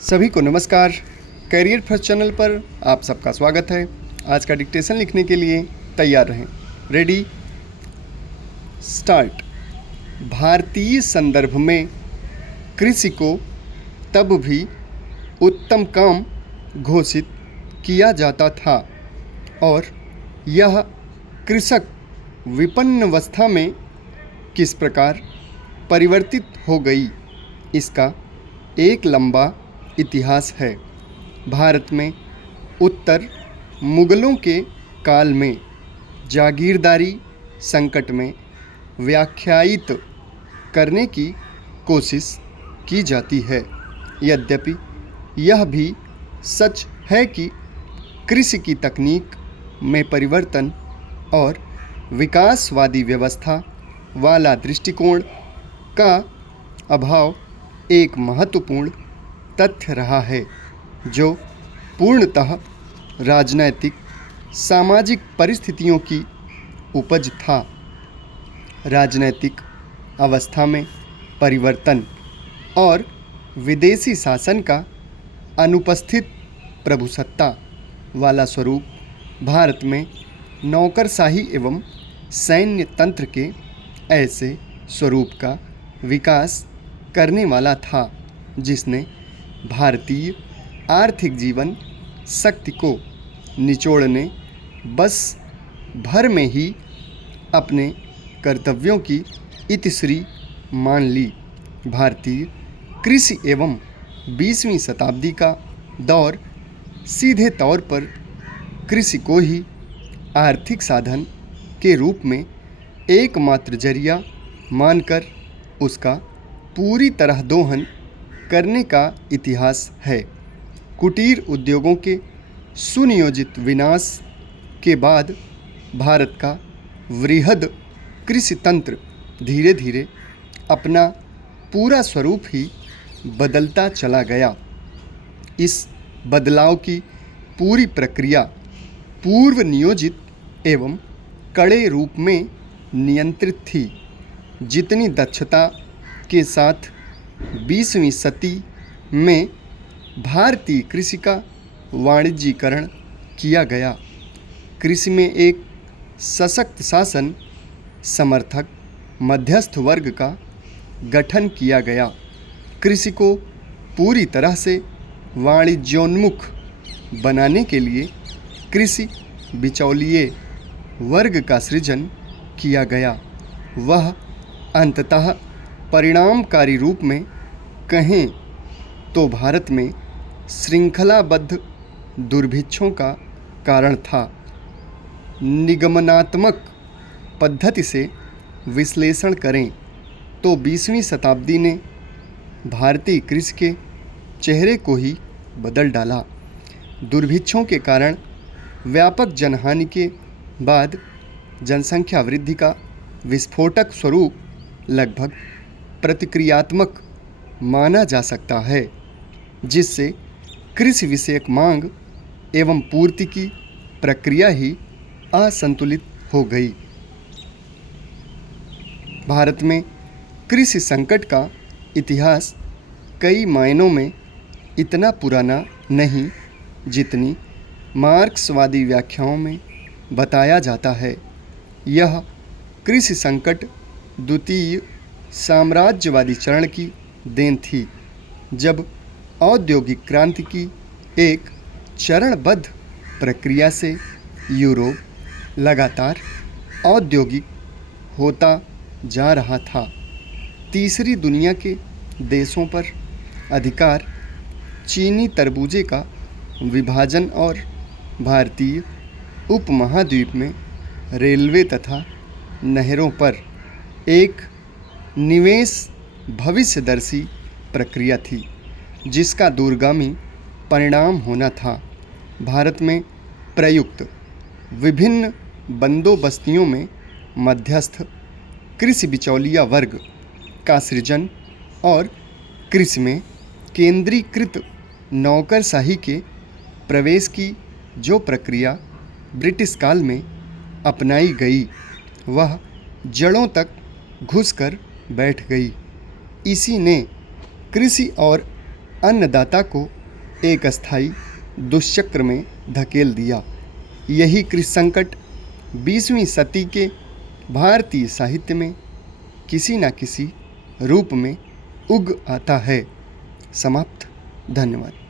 सभी को नमस्कार। करियर फर्स्ट चैनल पर आप सबका स्वागत है। आज का डिक्टेशन लिखने के लिए तैयार रहें। Ready start. भारतीय संदर्भ में कृषि को तब भी उत्तम काम घोषित किया जाता था और यह कृषक विपन्न अवस्था में किस प्रकार परिवर्तित हो गई, इसका एक लंबा इतिहास है। भारत में उत्तर मुगलों के काल में जागीरदारी संकट में व्याख्यायित करने की कोशिश की जाती है। यद्यपि यह भी सच है कि कृषि की तकनीक में परिवर्तन और विकासवादी व्यवस्था वाला दृष्टिकोण का अभाव एक महत्वपूर्ण तथ्य रहा है, जो पूर्णतः राजनैतिक सामाजिक परिस्थितियों की उपज था। राजनैतिक अवस्था में परिवर्तन और विदेशी शासन का अनुपस्थित प्रभुसत्ता वाला स्वरूप भारत में नौकरशाही एवं सैन्य तंत्र के ऐसे स्वरूप का विकास करने वाला था, जिसने भारतीय आर्थिक जीवन शक्ति को निचोड़ने बस भर में ही अपने कर्तव्यों की इतिश्री मान ली। भारतीय कृषि एवं 20वीं शताब्दी का दौर सीधे तौर पर कृषि को ही आर्थिक साधन के रूप में एकमात्र जरिया मानकर उसका पूरी तरह दोहन करने का इतिहास है। कुटीर उद्योगों के सुनियोजित विनाश के बाद भारत का वृहद कृषि तंत्र धीरे धीरे अपना पूरा स्वरूप ही बदलता चला गया। इस बदलाव की पूरी प्रक्रिया पूर्व नियोजित एवं कड़े रूप में नियंत्रित थी। जितनी दक्षता के साथ 20वीं सदी में भारतीय कृषि का वाणिज्यीकरण किया गया, कृषि में एक सशक्त शासन समर्थक मध्यस्थ वर्ग का गठन किया गया। कृषि को पूरी तरह से वाणिज्योन्मुख बनाने के लिए कृषि बिचौलिए वर्ग का सृजन किया गया। वह अंततः परिणामकारी रूप में कहें तो भारत में श्रृंखलाबद्ध दुर्भिक्षों का कारण था। निगमनात्मक पद्धति से विश्लेषण करें तो 20वीं शताब्दी ने भारतीय कृषि के चेहरे को ही बदल डाला। दुर्भिक्षों के कारण व्यापक जनहानि के बाद जनसंख्या वृद्धि का विस्फोटक स्वरूप लगभग प्रतिक्रियात्मक माना जा सकता है, जिससे कृषि विषयक मांग एवं पूर्ति की प्रक्रिया ही असंतुलित हो गई। भारत में कृषि संकट का इतिहास कई मायनों में इतना पुराना नहीं जितनी मार्क्सवादी व्याख्याओं में बताया जाता है। यह कृषि संकट द्वितीय साम्राज्यवादी चरण की देन थी, जब औद्योगिक क्रांति की एक चरणबद्ध प्रक्रिया से यूरोप लगातार औद्योगिक होता जा रहा था। तीसरी दुनिया के देशों पर अधिकार, चीनी तरबूजे का विभाजन और भारतीय उपमहाद्वीप में रेलवे तथा नहरों पर एक निवेश भविष्यदर्शी प्रक्रिया थी, जिसका दूरगामी परिणाम होना था। भारत में प्रयुक्त विभिन्न बंदोबस्तियों में मध्यस्थ कृषि बिचौलिया वर्ग का सृजन और कृषि में केंद्रीकृत नौकरशाही के प्रवेश की जो प्रक्रिया ब्रिटिश काल में अपनाई गई, वह जड़ों तक घुसकर बैठ गई। इसी ने कृषि और अन्नदाता को एक अस्थायी दुष्चक्र में धकेल दिया। यही कृषि संकट 20वीं सदी के भारतीय साहित्य में किसी न किसी रूप में उग आता है। समाप्त। धन्यवाद।